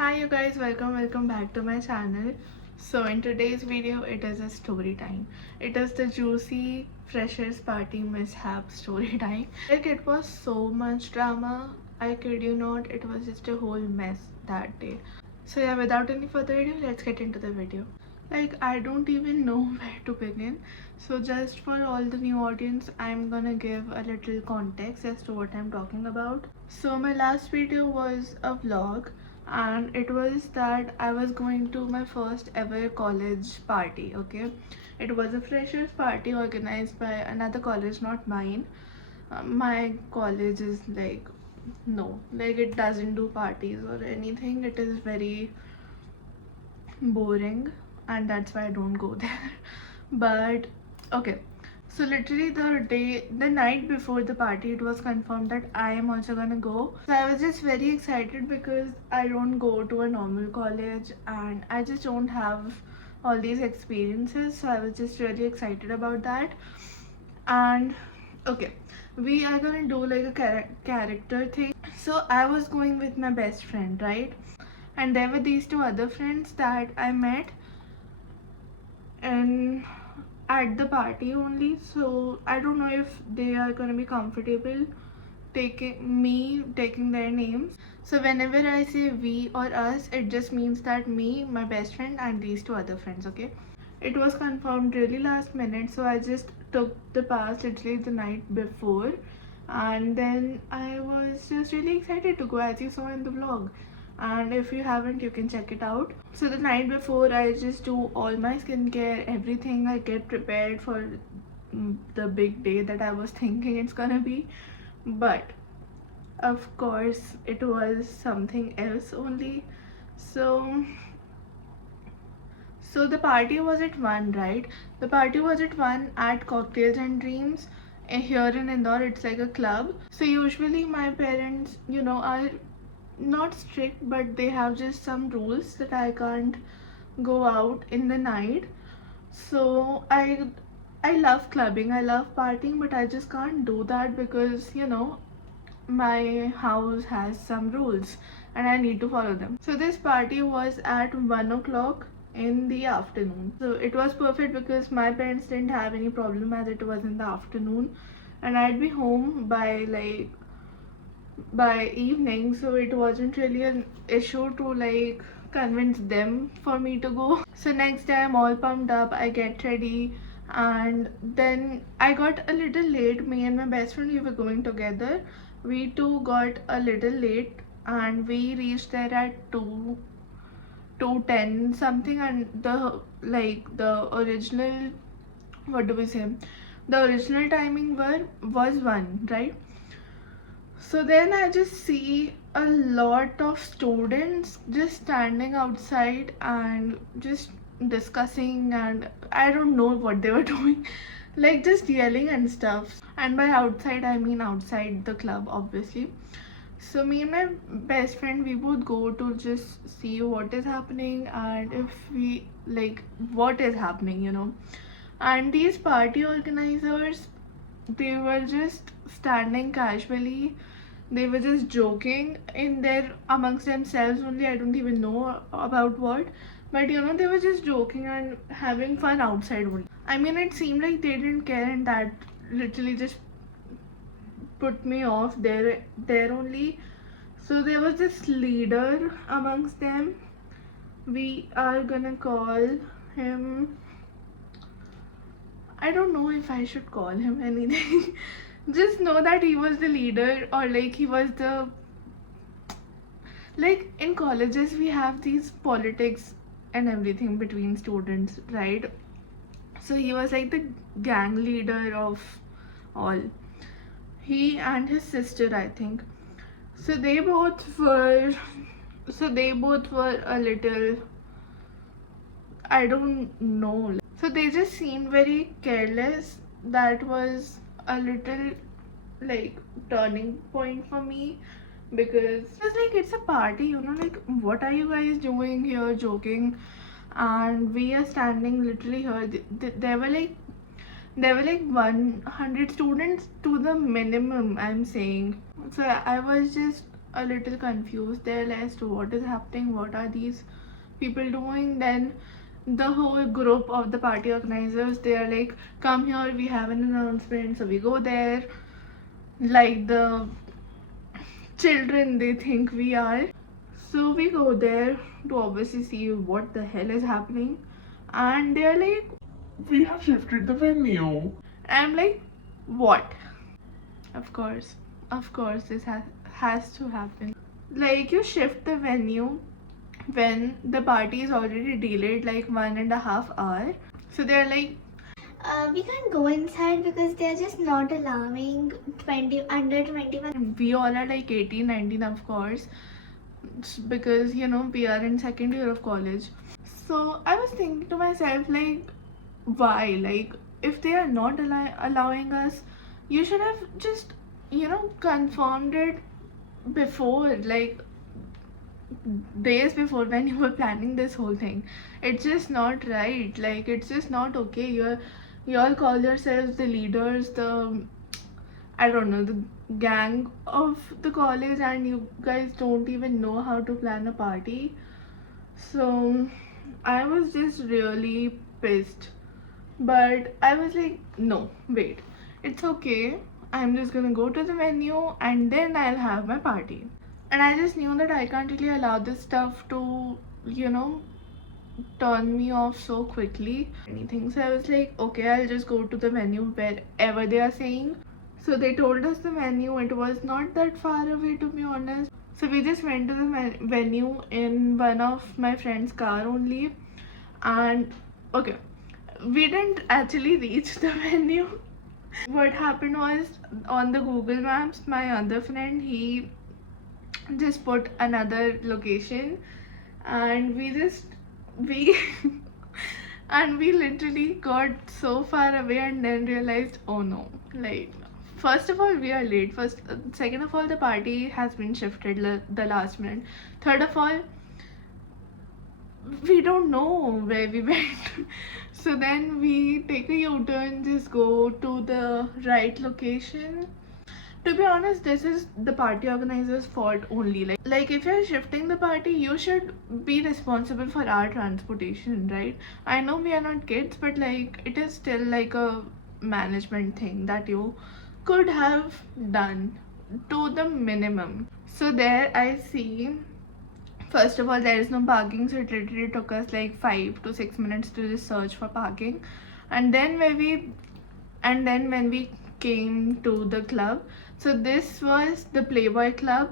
Hi you guys, welcome back to my channel. So in today's video it is a story time. It is the juicy freshers party mishap story time. Like, it was so much drama, I kid you not. It was just a whole mess that day. So yeah, without any further ado, let's get into the video. Like, I don't even know where to begin. So just for all the new audience, I'm gonna give a little context as to what I'm talking about. So my last video was a vlog, and it was that I was going to my first ever college party. Okay, it was a freshers party organized by another college, not mine. My college is like, no, like, it doesn't do parties or anything. It is very boring, and that's why I don't go there. But okay, so literally the night before the party, it was confirmed that I am also gonna go. So I was just very excited because I don't go to a normal college and I just don't have all these experiences. So I was just really excited about that. And okay, we are gonna do like a character thing. So I was going with my best friend, right? And there were these two other friends that I met and at the party only. So I don't know if they are gonna be comfortable taking their names. So whenever I say we or us, it just means that me, my best friend, and these two other friends. Okay, it was confirmed really last minute, so I just took the pass literally the night before, and then I was just really excited to go, as you saw in the vlog. And if you haven't, you can check it out. So the night before, I just do all my skincare, everything. I get prepared for the big day that I was thinking it's gonna be. But of course it was something else only. So the party was at 1, right? The party was at 1 at Cocktails and Dreams. Here in Indore, it's like a club. So usually my parents, are not strict, but they have just some rules that I can't go out in the night. So I love clubbing, I love partying, but I just can't do that because my house has some rules and I need to follow them. So this party was at 1 o'clock in the afternoon. So it was perfect because my parents didn't have any problem as it was in the afternoon, and I'd be home by evening, so it wasn't really an issue to like convince them for me to go. So next day I'm all pumped up, I get ready, and then I got a little late. Me and my best friend, we were going together. We two got a little late and we reached there at 2:10 something, and the original, what do we say, the original timing was 1, right? So then I just see a lot of students just standing outside and just discussing, and I don't know what they were doing, like just yelling and stuff. And by outside, I mean outside the club, obviously. So me and my best friend, we both go to just see what is happening and if we like what is happening. And these party organizers, they were just standing casually. They were just joking in their amongst themselves only. I don't even know about what, but they were just joking and having fun outside only. I mean, it seemed like they didn't care, and that literally just put me off there only. So there was this leader amongst them. We are gonna call him, I don't know if I should call him anything. Just know that he was the leader, or like he was the, like, in colleges we have these politics and everything between students, right? So he was like the gang leader of all. He and his sister, I think. So they both were a little, I don't know. So they just seemed very careless. That was a little like turning point for me, because it was like, it's a party, like, what are you guys doing here joking? And we are standing literally here. There were like 100 students to the minimum, I'm saying. So I was just a little confused. They're like, as to what is happening, what are these people doing. Then the whole group of the party organizers, they are like, come here, we have an announcement. So we go there like the children they think we are. So we go there to obviously see what the hell is happening, and they're like, we have shifted the venue. I'm like, what? Of course, this has to happen. Like, you shift the venue when the party is already delayed like 1.5 hours. So they're like, we can't go inside because they're just not allowing under 21. we all are like 18, 19, of course, because you know we are in second year of college. So I was thinking to myself, like, why? Like, if they are not allowing us, you should have just, you know, confirmed it before, like days before, when you were planning this whole thing. It's just not right. Like, it's just not okay. You all call yourselves the leaders, the, I don't know, the gang of the college, and you guys don't even know how to plan a party. So I was just really pissed. But I was like, no, wait, it's okay. I'm just gonna go to the venue and then I'll have my party. And I just knew that I can't really allow this stuff to, you know, turn me off so quickly. Anything. So I was like, okay, I'll just go to the venue wherever they are saying. So they told us the venue. It was not that far away, to be honest. So we just went to the venue in one of my friend's car only. And okay, we didn't actually reach the venue. What happened was, on the Google Maps, my other friend, he just put another location, and we and we literally got so far away and then realized, oh no, like, first of all, we are late. Second of all, the party has been shifted the last minute. Third of all, we don't know where we went. So then we take a U-turn, just go to the right location. To be honest, this is the party organizer's fault only. Like if you're shifting the party, you should be responsible for our transportation, right? I know we are not kids, but like, it is still like a management thing that you could have done to the minimum. So there I see, first of all, there is no parking, so it literally took us like 5 to 6 minutes to just search for parking. And then when we came to the club, so this was the Playboy Club.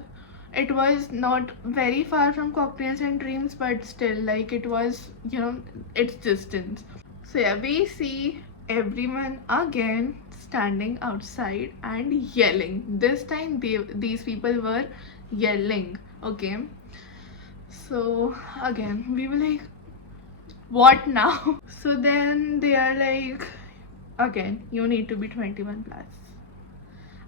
It was not very far from Cocktails and Dreams, but still, like, it was, you know, its distance. So yeah, we see everyone again standing outside and yelling. This time these people were yelling, okay? So again, we were like, what now? So then they are like, again, you need to be 21 plus.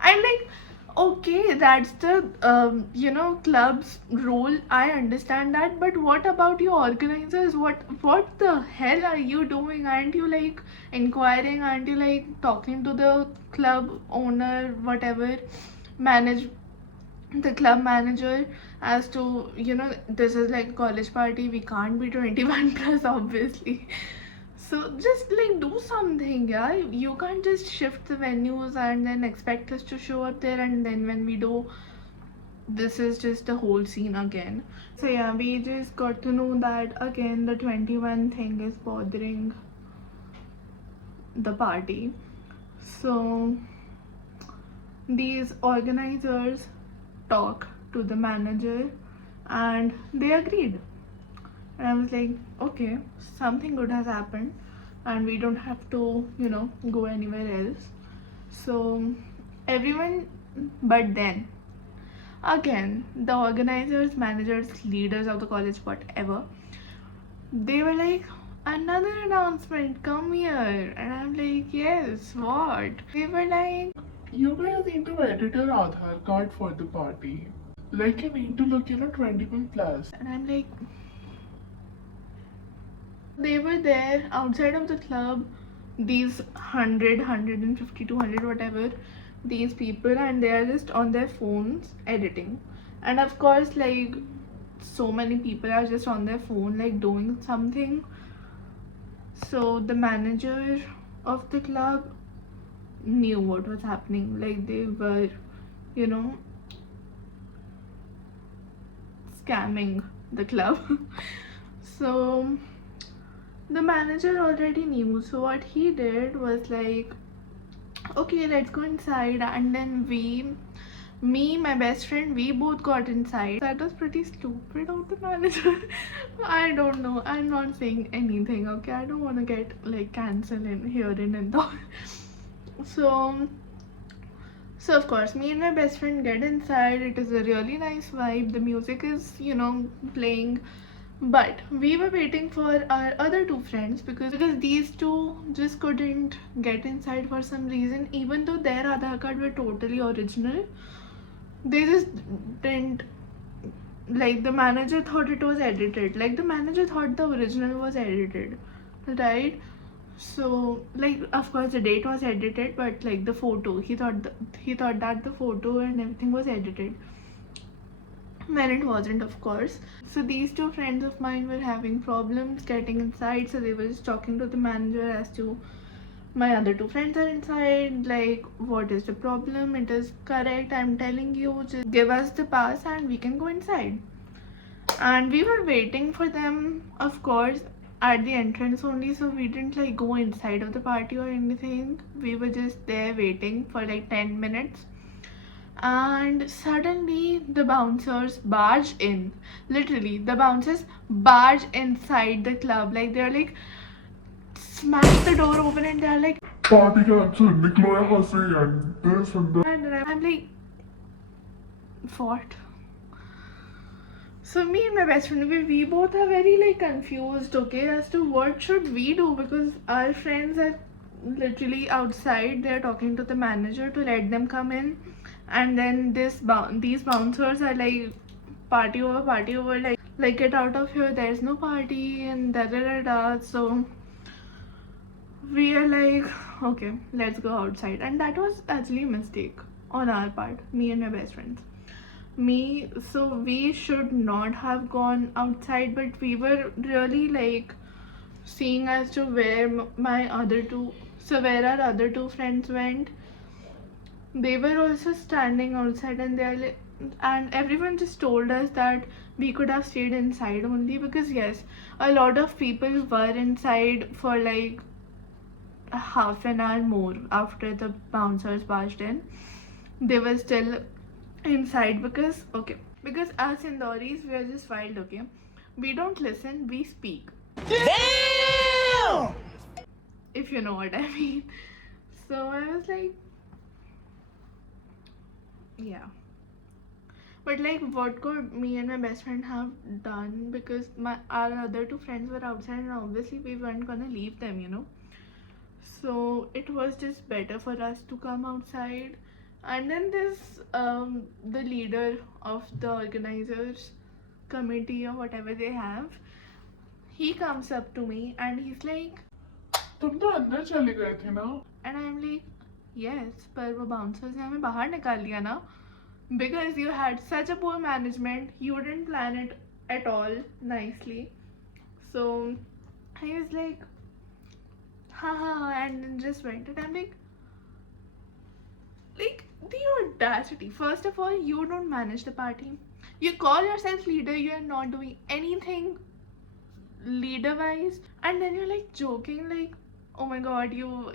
I'm like, okay, that's the you know, club's rule. I understand that, but what about your organizers? What the hell are you doing? Aren't you like inquiring? Aren't you like talking to the club owner, whatever, manage the club manager, as to, you know, this is like a college party, we can't be 21 plus, obviously. So just like do something, yeah. You can't just shift the venues and then expect us to show up there, and then when we do, this is just a whole scene again. So yeah, we just got to know that again the 21 thing is bothering the party. So these organizers talk to the manager and they agreed. And I was like, okay, something good has happened and we don't have to, you know, go anywhere else. So everyone, but then again, the organizers, managers, leaders of the college, whatever, they were like, another announcement, come here. And I'm like, yes, what? They were like, you guys need to edit your Aadhaar card for the party. Like, you need to look, 21 plus. and I'm like, they were there outside of the club, these 100, 150, 200, whatever, these people, and they are just on their phones editing. And of course, like, so many people are just on their phone, like, doing something. So the manager of the club knew what was happening. Like, they were, you know, scamming the club. So the manager already knew. So what he did was like, okay, let's go inside. And then me, my best friend, we both got inside. That was pretty stupid of the manager. I don't know. I'm not saying anything, okay? I don't want to get like cancelled in hearing and all. So so of course, me and my best friend get inside. It is a really nice vibe. The music is, playing. But we were waiting for our other two friends because these two just couldn't get inside for some reason. Even though their Aadhaar card were totally original, they just didn't, like, the manager thought it was edited. Like, the manager thought the original was edited, right? So, like, of course the date was edited, but like the photo, he thought that the photo and everything was edited, when it wasn't, of course. So these two friends of mine were having problems getting inside, so they were just talking to the manager as to, my other two friends are inside, like, what is the problem? It is correct, I'm telling you, just give us the pass and we can go inside. And we were waiting for them, of course, at the entrance only, so we didn't like go inside of the party or anything. We were just there waiting for like 10 minutes, and suddenly the bouncers barge in. Literally, the bouncers barge inside the club. Like, they're like, smash the door open, and they're like, Party cancel, niklo yahan se, and this and that. and I'm like, what? So me and my best friend, we both are very like confused, okay, as to what should we do, because our friends are literally outside. They're talking to the manager to let them come in, and then these bouncers are like, party over, like get out of here. There's no party and da da da da. So we are like, okay, let's go outside, and that was actually a mistake on our part, me and my best friends. So we should not have gone outside, but we were really like seeing as to where where our other two friends went. They were also standing outside, and and everyone just told us that we could have stayed inside only, because yes, a lot of people were inside for like half an hour more after the bouncers barged in. They were still inside because, okay, because us Indoris, we are just wild, okay? We don't listen, we speak. Damn! If you know what I mean. So I was like, yeah. But like, what could me and my best friend have done? Because our other two friends were outside, and obviously we weren't gonna leave them. So it was just better for us to come outside. And then the leader of the organizers committee or whatever they have, he comes up to me and he's like, तुम तो अंदर चले गए थे ना? and I'm like, yes, पर वो bouncers ने हमें बाहर निकाल दिया ना, because you had such a poor management, you didn't plan it at all nicely. So he was like, ha ha ha, and then just went. And I'm like, the audacity. First of all, you don't manage the party. You call yourself leader, you're not doing anything leader wise, and then you're like joking, like, oh my god, you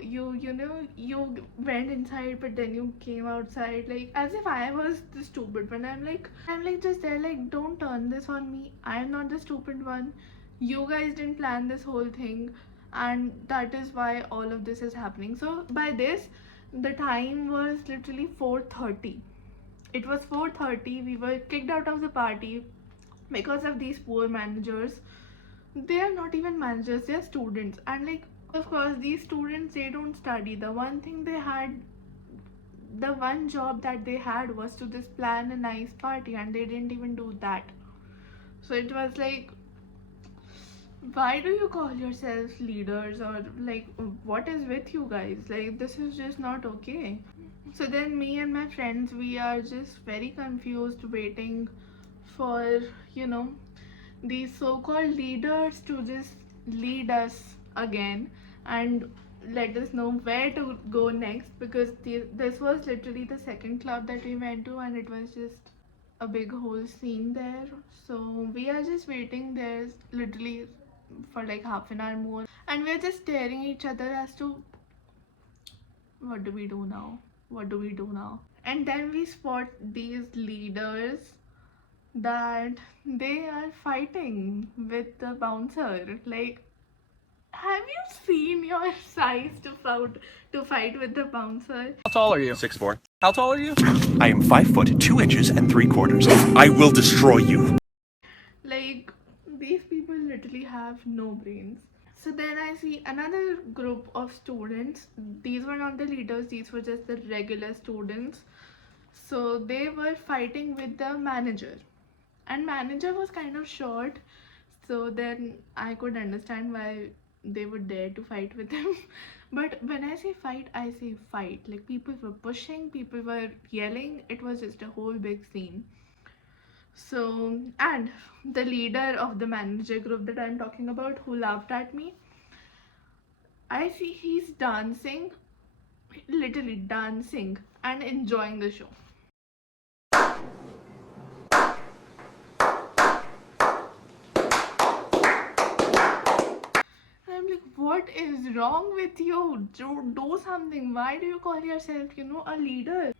went inside but then you came outside, like as if I was the stupid one. I'm like just there, like, don't turn this on me. I am not the stupid one. You guys didn't plan this whole thing, and that is why all of this is happening. So by this, the time was literally 4:30. It was 4:30. We were kicked out of the party because of these poor managers. They are not even managers, they are students. And like, of course, these students, they don't study. The one job that they had was to just plan a nice party, and they didn't even do that. So it was like, Why do you call yourselves leaders, or like what is with you guys? Like this is just not okay. So then me and my friends, we are just very confused, waiting for, you know, these so-called leaders to just lead us again and let us know where to go next, because this was literally the second club that we went to and it was just a big whole scene there. So we are just waiting there literally for like half an hour more, and we're just staring each other as to what do we do now, what do we do now. And then we spot these leaders that they are fighting with the bouncer. Like, have you seen your size to fight with the bouncer? How tall are you? 6'4". How tall are you? I am 5 foot 2 inches and 3/4. I will destroy you. Like, these people literally have no brains. So then I see another group of students. These were not the leaders, these were just the regular students. So they were fighting with the manager, and manager was kind of short, so then I could understand why they would dare to fight with him. But when I say fight, I say fight. Like, people were pushing, people were yelling, it was just a whole big scene. So, and the leader of the manager group that I'm talking about, who laughed at me, I see he's dancing, literally dancing and enjoying the show. I'm like, what is wrong with you? Do something. Why do you call yourself, a leader?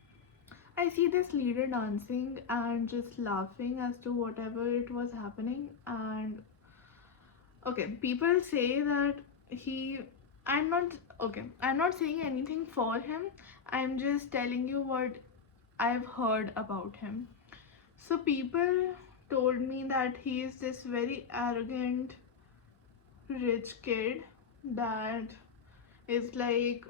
I see this leader dancing and just laughing as to whatever it was happening. And okay, people say that he. I'm not. Okay, I'm not saying anything for him. I'm just telling you what I've heard about him. So, people told me that he is this very arrogant, rich kid that is like,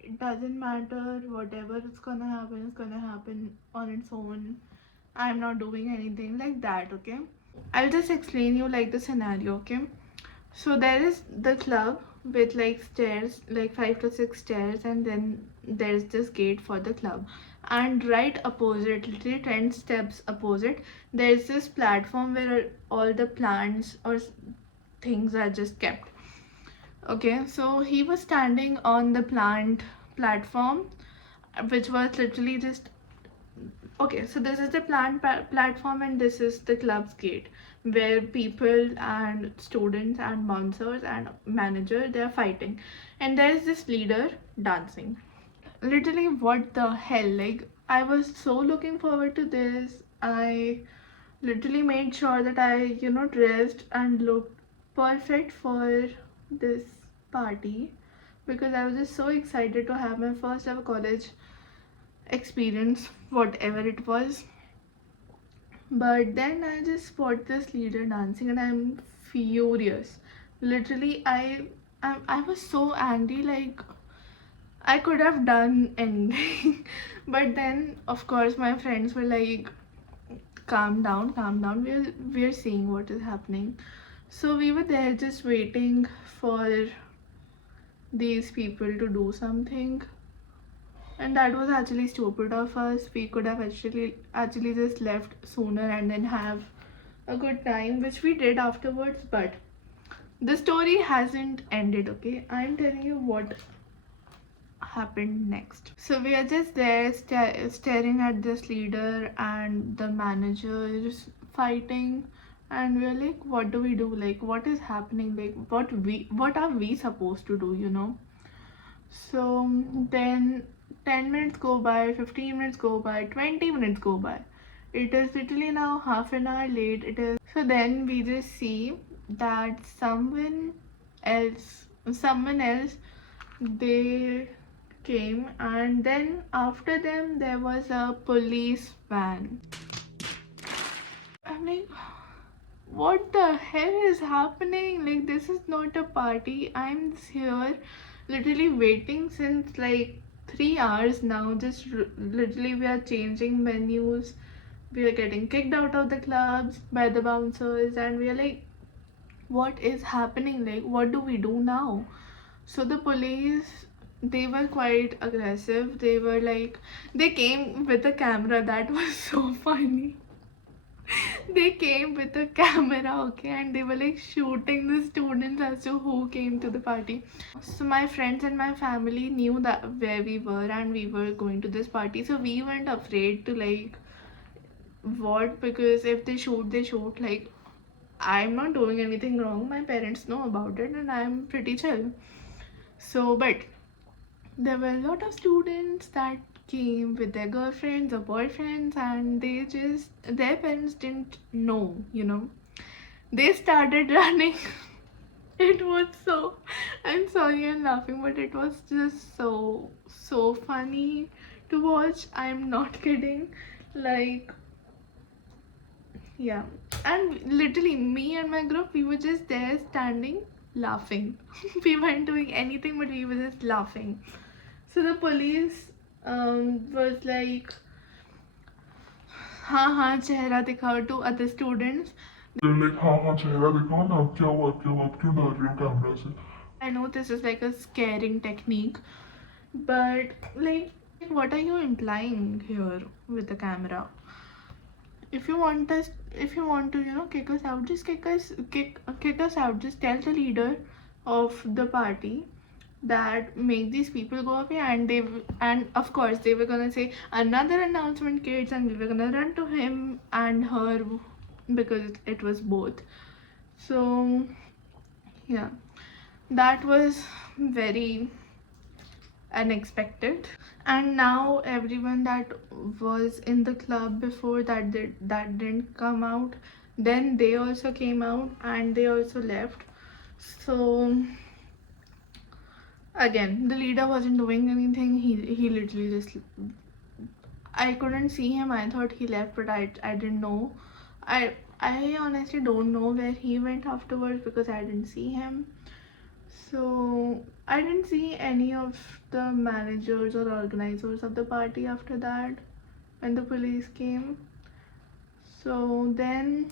it doesn't matter, whatever is gonna happen on its own. I'm not doing anything like that, okay? I'll just explain you like the scenario, okay? So there is the club with like stairs, like 5 to 6 stairs, and then there's this gate for the club. And right opposite, literally 10 steps opposite, there's this platform where all the plants or things are just kept. Okay, so he was standing on the plant platform, which was literally just okay. So this is the platform, and this is the club's gate, where people and students and bouncers and manager, they are fighting, and there is this leader dancing. Literally, what the hell? Like, I was so looking forward to this. I literally made sure that I, dressed and looked perfect for this party, because I was just so excited to have my first ever college experience, whatever it was. But then I just spot this leader dancing and I'm furious. Literally, I was so angry, like I could have done anything. But then of course my friends were like, calm down, we're seeing what is happening. So we were there just waiting for these people to do something, and that was actually stupid of us. We could have actually just left sooner and then have a good time, which we did afterwards. But the story hasn't ended, okay? I'm telling you what happened next. So we are just there staring at this leader and the managers fighting, and we're like, what do we do? Like, what is happening? Like, what are we supposed to do? So then 10 minutes go by, 15 minutes go by, 20 minutes go by. It is literally now half an hour late. It is. So then we just see that someone else, they came, and then after them there was a police van. I'm like, what the hell is happening? Like, this is not a party. I'm here literally waiting since like 3 hours now. Just literally, we are changing menus, we are getting kicked out of the clubs by the bouncers, and we are like, what is happening, like what do we do now? So the police, they were quite aggressive. They were like, they came with a camera. That was so funny. They came with a camera, okay, and they were like shooting the students as to who came to the party. So my friends and my family knew that where we were and we were going to this party, so we weren't afraid to like what, because if they shoot, they shoot. Like, I'm not doing anything wrong. My parents know about it and I'm pretty chill. So, but there were a lot of students that came with their girlfriends or boyfriends, and they just, their parents didn't know, you know. They started running. It was so, I'm sorry I'm laughing, but it was just so funny to watch. I'm not kidding. Like, yeah. And literally, me and my group, we were just there standing, laughing. We weren't doing anything, but we were just laughing. So the police was like, हाँ हाँ चेहरा दिखाओ to other students. They're like, हाँ चेहरा दिखाओ ना, क्या हुआ आप क्यों डर रही हो कैमरा से? I know this is like a scaring technique, but like, what are you implying here with the camera? If you want us, if you want to, you know, kick us out, just kick us out. Just tell the leader of the party that make these people go away, and and of course they were gonna say another announcement, kids, and we were gonna run to him and her because it was both. So yeah, that was very unexpected. And now everyone that was in the club before that didn't come out, then they also came out and they also left. So again, the leader wasn't doing anything. He literally just, I couldn't see him. I thought he left, but I didn't know. I honestly don't know where he went afterwards because I didn't see him. So I didn't see any of the managers or organizers of the party after that when the police came. So then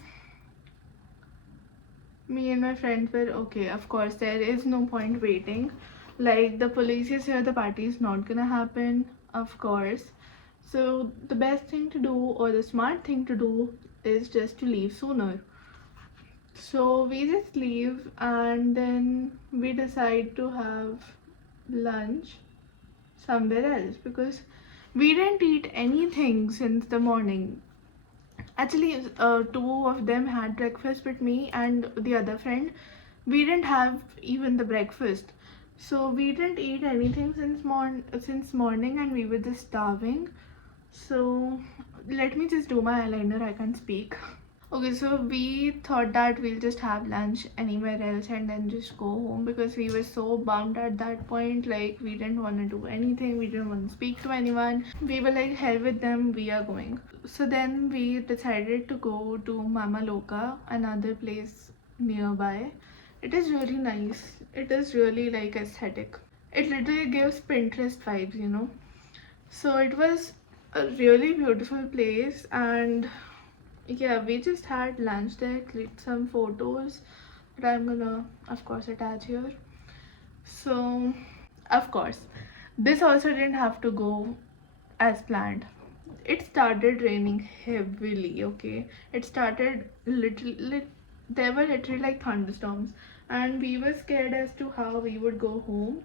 me and my friends were okay. Of course, there is no point waiting. Like, the police is here, the party is not gonna happen, of course. So the best thing to do, or the smart thing to do, is just to leave sooner. So we just leave and then we decide to have lunch somewhere else because we didn't eat anything since the morning. Actually, two of them had breakfast with me and the other friend. We didn't have even the breakfast. So we didn't eat anything since morning and we were just starving. So let me just do my eyeliner, I can't speak. Okay, so we thought that we'll just have lunch anywhere else and then just go home because we were so bummed at that point. Like, we didn't want to do anything, we didn't want to speak to anyone. We were like, hell with them, we are going. So then we decided to go to Mama Loka, another place nearby. It is really nice. It is really like aesthetic. It literally gives Pinterest vibes, you know. So it was a really beautiful place, and yeah, we just had lunch there, clicked some photos that I'm gonna of course attach here. So of course, this also didn't have to go as planned. It started raining heavily, okay? It started there were literally like thunderstorms, and we were scared as to how we would go home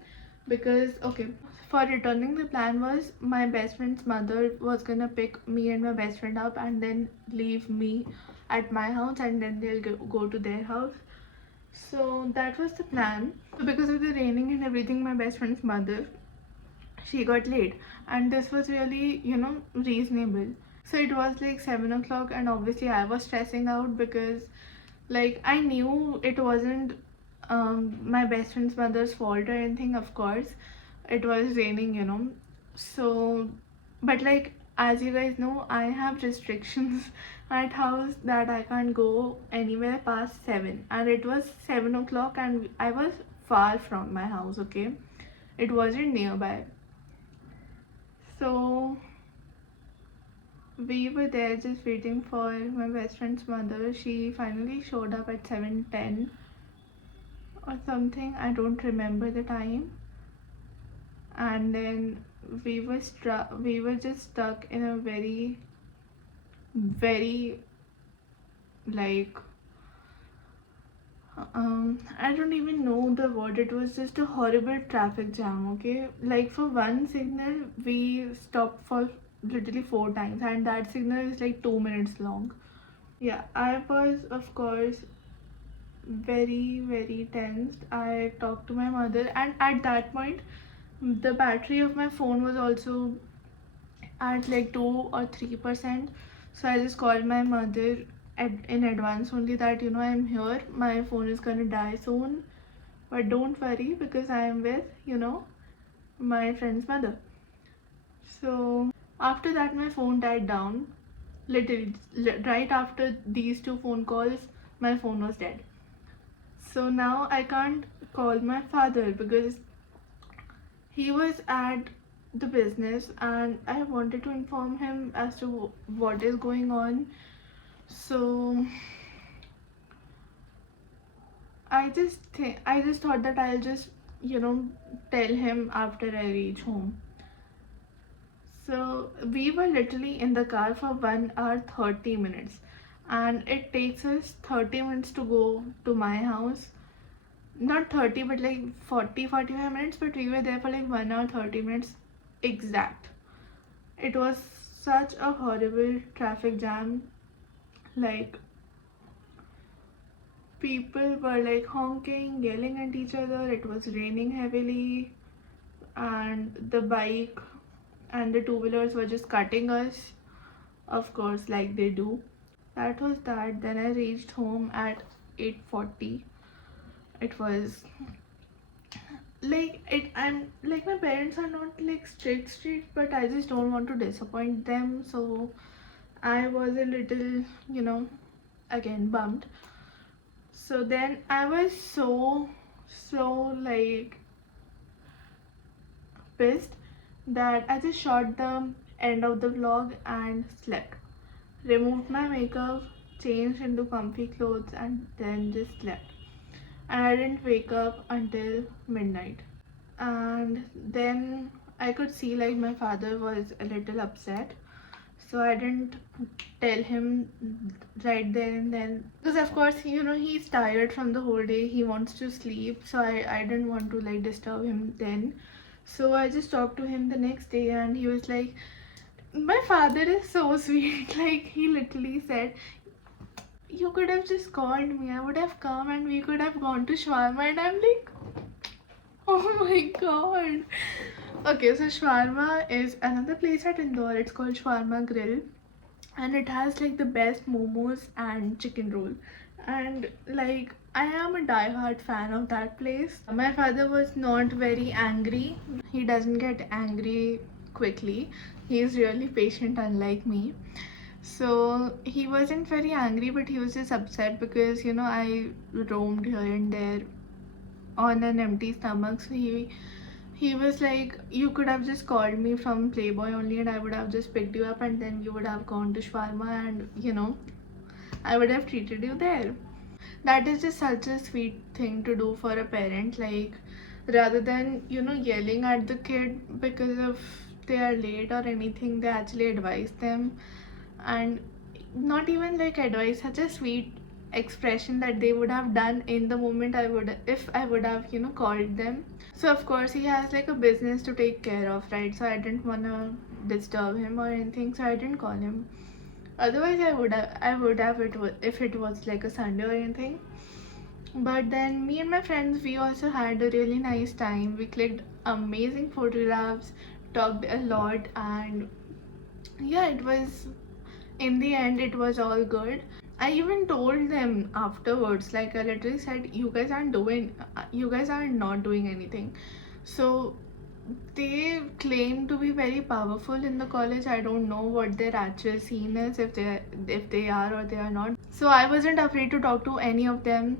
because, okay, for returning, the plan was my best friend's mother was gonna pick me and my best friend up and then leave me at my house, and then they'll go to their house. So that was the plan. So because of the raining and everything, my best friend's mother, she got late, and this was really, you know, reasonable. So it was like 7 o'clock, and obviously I was stressing out because, like, I knew it wasn't my best friend's mother's fault or anything. Of course, it was raining, you know. So, but like, as you guys know, I have restrictions at house that I can't go anywhere past 7, and it was 7 o'clock and I was far from my house, okay? It wasn't nearby. So we were there just waiting for my best friend's mother. She finally showed up at 7:10, or something. I don't remember the time. And then we were just stuck in a very, very, like, I don't even know the word. It was just a horrible traffic jam, okay? Like, for one signal we stopped for literally 4 times, and that signal is like 2 minutes long. Yeah, I was, of course, very, very tensed. I talked to my mother, and at that point the battery of my phone was also at like 2 or 3%. So I just called my mother in advance only, that I'm here, my phone is gonna die soon, but don't worry because I am with my friend's mother. So after that my phone died down. Literally, right after these two phone calls, my phone was dead. So now I can't call my father because he was at the business, and I wanted to inform him as to what is going on. So I just thought that I'll just tell him after I reach home. So we were literally in the car for 1 hour 30 minutes, and it takes us 30 minutes to go to my house. Not 30 but like 40-45 minutes, but we were there for like 1 hour 30 minutes exact. It was such a horrible traffic jam. Like, people were like honking, yelling at each other. It was raining heavily, and the bike and the two-wheelers were just cutting us, of course, like they do. That was that. Then I reached home at 8:40. It was like it I'm like, my parents are not like strict, but I just don't want to disappoint them, so I was a little, again bummed. So then I was so like pissed that I just shot the end of the vlog and slept. Removed my makeup, changed into comfy clothes, and then just slept. And I didn't wake up until midnight. And then I could see like my father was a little upset, so I didn't tell him right there and then, because of course he's tired from the whole day, he wants to sleep, so I didn't want to like disturb him then. So I just talked to him the next day, and he was like, my father is so sweet. Like, he literally said, you could have just called me, I would have come and we could have gone to shawarma. And I'm like, oh my god. Okay, so shawarma is another place at Indore. It's called Shawarma Grill, and it has like the best momos and chicken roll. And like, I am a die-hard fan of that place. My father was not very angry. He doesn't get angry quickly. He is really patient, unlike me. So he wasn't very angry, but he was just upset because I roamed here and there on an empty stomach. So he was like, you could have just called me from Playboy only, and I would have just picked you up, and then you would have gone to shawarma, and I would have treated you there. That is just such a sweet thing to do for a parent. Like, rather than yelling at the kid because of they are late or anything, they actually advise them. And not even like advice, such a sweet expression that they would have done in the moment. I would have called them. So of course he has like a business to take care of, right? So I didn't want to disturb him or anything, so I didn't call him. Otherwise I would have if it was like a Sunday or anything. But then me and my friends, we also had a really nice time. We clicked amazing photographs, talked a lot, and yeah, it was, in the end it was all good. I even told them afterwards, like I literally said, you guys are not doing anything. So they claim to be very powerful in the college. I don't know what their actual scene is, if they are or they are not. So I wasn't afraid to talk to any of them.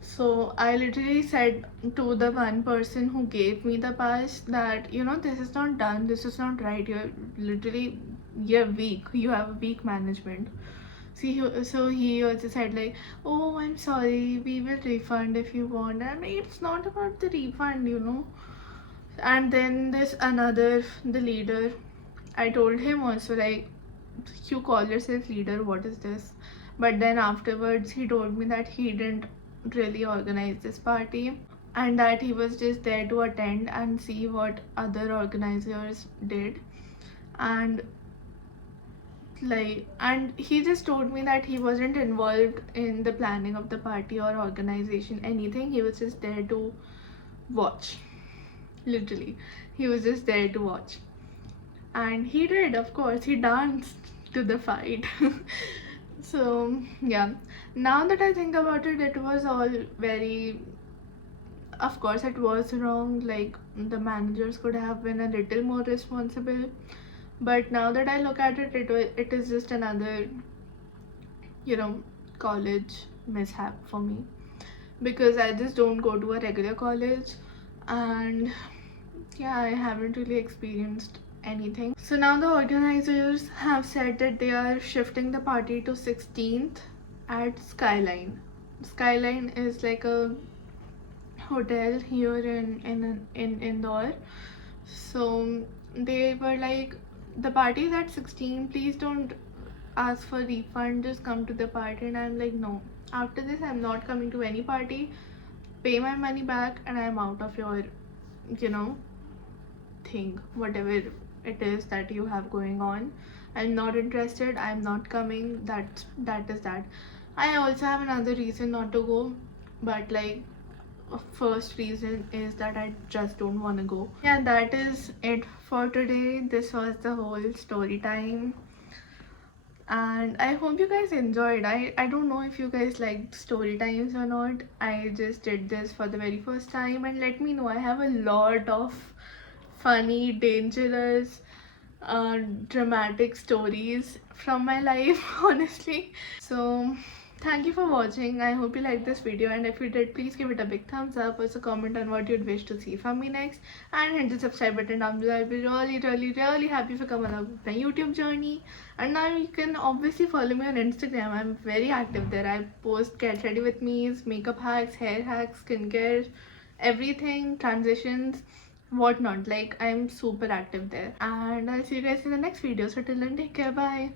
So I literally said to the one person who gave me the pass that this is not done, this is not right. You're weak, you have a weak management. So he also said like, oh, I'm sorry, we will refund if you want. And I'm like, it's not about the refund, you know. And then there's another, the leader. I told him also like, you call yourself leader, what is this? But then afterwards he told me that he didn't really organize this party, and that he was just there to attend and see what other organizers did. And and he just told me that he wasn't involved in the planning of the party or organization, anything. He was just there to watch. Literally, he was just there to watch. And he did, of course, he danced to the fight. So yeah, now that I think about it, it was all very, of course it was wrong. Like, the managers could have been a little more responsible, but now that I look at it, it is just another, you know, college mishap for me, because I just don't go to a regular college. And yeah, I haven't really experienced anything. So now the organizers have said that they are shifting the party to 16th at Skyline. Skyline is like a hotel here in Indore. So they were like, the party is at 16, please don't ask for refund, just come to the party. And I'm like, no, after this I'm not coming to any party. Pay my money back and I'm out of your, you know, thing, whatever it is that you have going on. I'm not interested, I'm not coming. That is that. I also have another reason not to go, but like, first reason is that I just don't want to go. Yeah, that is it for today. This was the whole story time, and I hope you guys enjoyed. I don't know if you guys liked story times or not. I just did this for the very first time, and let me know. I have a lot of funny, dangerous, dramatic stories from my life, honestly. So thank you for watching. I hope you liked this video, and if you did, please give it a big thumbs up. Also comment on what you'd wish to see from me next, and hit the subscribe button down below. I'll be really happy for coming along with my YouTube journey. And now you can obviously follow me on Instagram. I'm very active there. I post get ready with me's, makeup hacks, hair hacks, skincare, everything, transitions, whatnot. Like, I'm super active there. And I'll see you guys in the next video. So till then, take care, bye.